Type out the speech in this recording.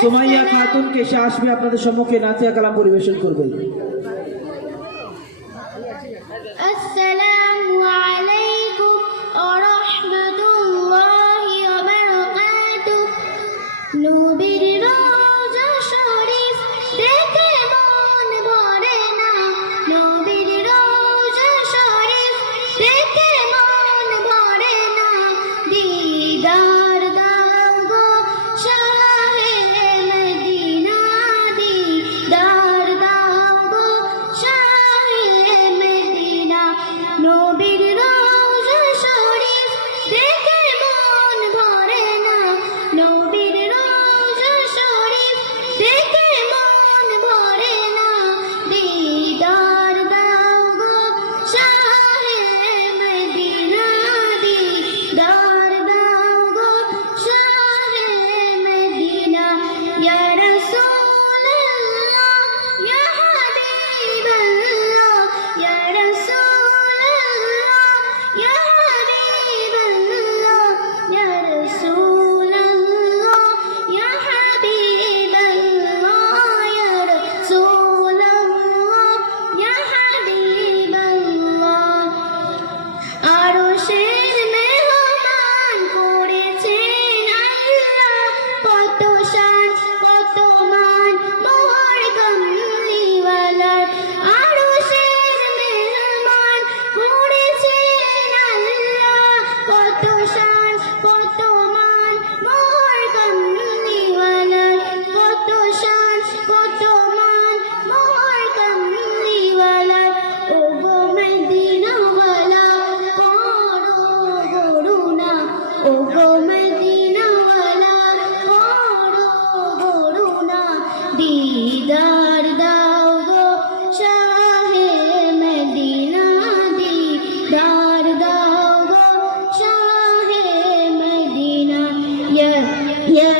সুমাইয়া খাতুন কে সে আসবে আপনাদের সম্মুখে নাতিয়া কালাম পরিবেশন করবে। আসসালামু আলাইকুম ওয়া রাহমাতুল্লাহি ওয়া বারাকাতুহু। নবীর রওজা শরীফ দেখে মন ভরে না, নবীর রওজা শরীফ দেখে মন ভরে না। দিদার দাও গো শাহে মদিনা, দিদার দাও গো শাহে মদিনা। নবীর রওজা শরীফ দেখে মন ভরে না, নবীর রওজা শরীফ দেখে মন ভরে না। দিদার দাও গো শাহে মদিনা, দিদার দাও গো শাহে মদিনা। ইয়া রাসূলুল্লাহ ইয়া হাবিবাল্লাহ, ইয়া রাসূলুল্লাহ ইয়া হাবিবাল্লাহ, ইয়া রাসূলুল্লাহ ইয়া হাবিবাল্লাহ, ইয়া রাসূলুল্লাহ ইয়া হাবিবাল্লাহ। আরশের মেহমান করেছেন আল্লাহ, কত শান কত মান মোর কমলিওয়ালার। আরশের মেহমান করেছেন আল্লাহ, কত শান কত মান মোর কমলিওয়ালার, কত শান কত মান মোর কমলিওয়ালার। ও গো মদিনাওয়ালা করো করুণা, ও গো মদিনাওয়ালা করো করুণা। দিদার দাও গো শাহে মদিনা, দিদার দাও গো শাহে মদিনা। ইয়া